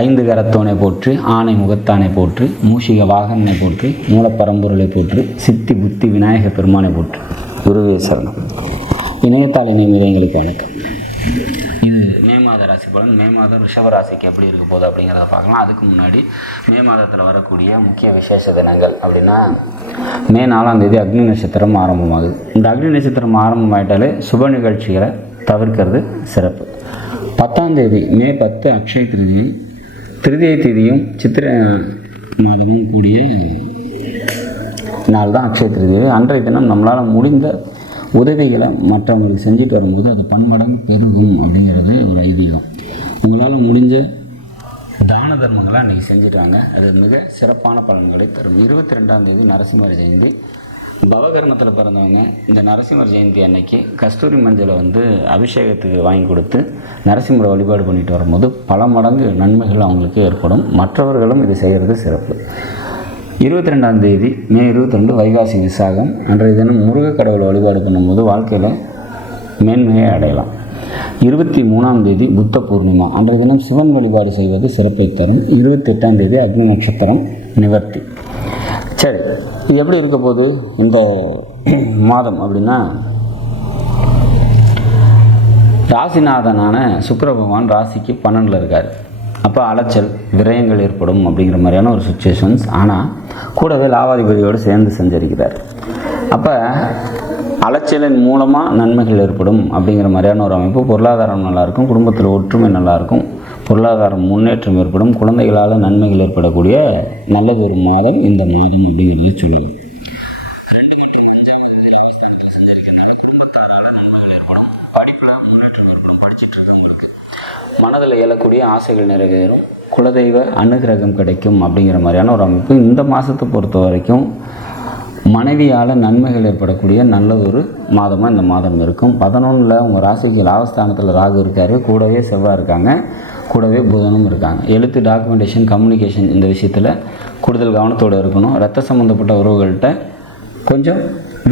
ஐந்து கரத்தோனை போற்றி, ஆனை முகத்தானை போற்றி, மூஷிக வாகனை போற்றி, மூலப்பரம்பொருளை போற்றி, சித்தி புத்தி விநாயக பெருமானை போற்றி. குருவே சரணம். இணையத்தாள் இணையங்களுக்கு வணக்கம். இது மே மாத ராசி பலன். மே மாதம் ரிஷபராசிக்கு எப்படி இருக்க போகுது அப்படிங்கிறத பார்க்கலாம். அதுக்கு முன்னாடி மே மாதத்தில் வரக்கூடிய முக்கிய விசேஷ தினங்கள் அப்படின்னா, மே 4ஆம் தேதி அக்னி நட்சத்திரம் ஆரம்பமாகுது. இந்த அக்னி நட்சத்திரம் ஆரம்பமாயிட்டாலே சுப நிகழ்ச்சிகளை தவிர்க்கிறது சிறப்பு. 10ஆம் தேதி மே 10 அக்ஷய திருதியை, திருதியை தேதியும் சித்திரை மாதமும் கூடிய நாள் தான் அக்ஷய திருதியை. அன்றைய தினம் நம்மளால் முடிந்த உதவிகளை மற்றவங்களுக்கு செஞ்சுட்டு வரும்போது அது பன்மடங்கு பெருகும் அப்படிங்கிறது ஒரு ஐதீகம். உங்களால் முடிஞ்ச தான தர்மங்களை அன்றைக்கி செஞ்சுட்டாங்க, அது மிக சிறப்பான பலன்களை தரும். 22ஆம் தேதி நரசிம்மர் ஜெயந்தி. பவகரணத்தில் பிறந்தவங்க இந்த நரசிம்மர் ஜெயந்தி அன்னைக்கு கஸ்தூரி மஞ்சளை அபிஷேகத்துக்கு வாங்கி கொடுத்து நரசிம்மரை வழிபாடு பண்ணிட்டு வரும்போது பல மடங்கு நன்மைகள் அவங்களுக்கு ஏற்படும். மற்றவர்களும் இது செய்கிறது சிறப்பு. 22ஆம் தேதி மே 22 வைகாசி விசாகம். அன்றைய தினம் முருக கடவுளை வழிபாடு பண்ணும்போது வாழ்க்கையில் மேன்மையை அடையலாம். 23ஆம் தேதி புத்த பூர்ணிமா. அன்றைய தினம் சிவன் வழிபாடு செய்வது சிறப்பை தரும். 28ஆம் தேதி அக்னி நட்சத்திரம் நிவர்த்தி. சரி, இது எப்படி இருக்க போகுது இந்த மாதம் அப்படின்னா, ராசிநாதனான சுக்கிர பகவான் ராசிக்கு 12 இருக்கார். அப்போ அலைச்சல் விரயங்கள் ஏற்படும் அப்படிங்கிற மாதிரியான ஒரு சுச்சுவேஷன்ஸ். ஆனால் கூடவே லாவாதிபதியோடு சேர்ந்து சஞ்சரிக்கிறார். அப்போ அலைச்சலின் மூலமாக நன்மைகள் ஏற்படும் அப்படிங்கிற மாதிரியான ஒரு அமைப்பு. பொருளாதாரம் நல்லாயிருக்கும், குடும்பத்தில் ஒற்றுமை நல்லாயிருக்கும், பொருளாதாரம் முன்னேற்றம் ஏற்படும், குழந்தைகளால் நன்மைகள் ஏற்படக்கூடிய நல்லது ஒரு மாதம் இந்த மாதம் அப்படிங்கிறது சொல்லுவோம். மனதில் இயலக்கூடிய ஆசைகள் நிறைவேறும், குலதெய்வ அனுகிரகம் கிடைக்கும் அப்படிங்கிற மாதிரியான ஒரு அமைப்பு. இந்த மாதத்தை பொறுத்த வரைக்கும் மனைவியால் நன்மைகள் ஏற்படக்கூடிய நல்லதொரு மாதமாக இந்த மாதம் இருக்கும். 11 உங்கள் ராசிக்கு லாபஸ்தானத்தில் ராகு இருக்கார், கூடவே செவ்வாய் இருக்காங்க, கூடவே புதனும் இருக்காங்க. எழுத்து, டாக்குமெண்டேஷன், கம்யூனிகேஷன் இந்த விஷயத்தில் கூடுதல் கவனத்தோடு இருக்கணும். ரத்த சம்மந்தப்பட்ட உறவுகள்கிட்ட கொஞ்சம்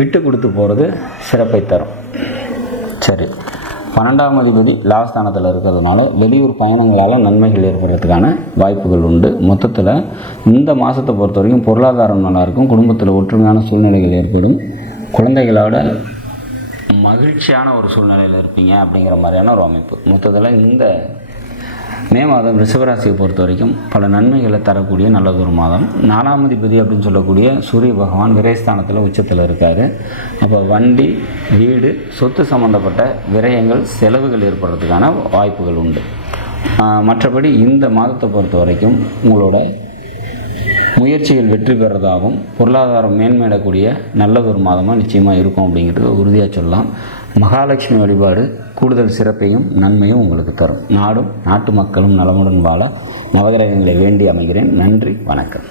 விட்டு கொடுத்து போகிறது சிறப்பை தரும். சரி, 12ஆம் அதிபதி லாபஸ்தானத்தில் இருக்கிறதுனால வெளியூர் பயணங்களால் நன்மைகள் ஏற்படுறதுக்கான வாய்ப்புகள் உண்டு. மொத்தத்தில் இந்த மாதத்தை பொறுத்த வரைக்கும் பொருளாதாரம் நல்லாயிருக்கும், குடும்பத்தில் ஒற்றுமையான சூழ்நிலைகள் ஏற்படும், குழந்தைகளோட மகிழ்ச்சியான ஒரு சூழ்நிலையில் இருப்பீங்க அப்படிங்கிற மாதிரியான ஒரு அமைப்பு. மொத்தத்தில் இந்த மே மாதம் ரிஷபராசியை பொறுத்த வரைக்கும் பல நன்மைகளை தரக்கூடிய நல்லதொரு மாதம். 4ஆம் அதிபதி அப்படின்னு சொல்லக்கூடிய சூரிய பகவான் விரயஸ்தானத்தில் உச்சத்தில் இருக்கார். அப்போ வண்டி, வீடு, சொத்து சம்மந்தப்பட்ட விரயங்கள், செலவுகள் ஏற்படுறதுக்கான வாய்ப்புகள் உண்டு. மற்றபடி இந்த மாதத்தை பொறுத்த வரைக்கும் உங்களோட முயற்சிகள் வெற்றி பெறதாகவும் பொருளாதாரம் மேன்மையிடக்கூடிய நல்லதொரு மாதமாக நிச்சயமாக இருக்கும் அப்படிங்கிறது உறுதியாக சொல்லலாம். மகாலட்சுமி வழிபாடு கூடுதல் சிறப்பையும் நன்மையும் உங்களுக்கு தரும். நாடும் நாட்டு மக்களும் நலமுடன் வாழ நவகிரகங்களை வேண்டி அமைகிறேன். நன்றி, வணக்கம்.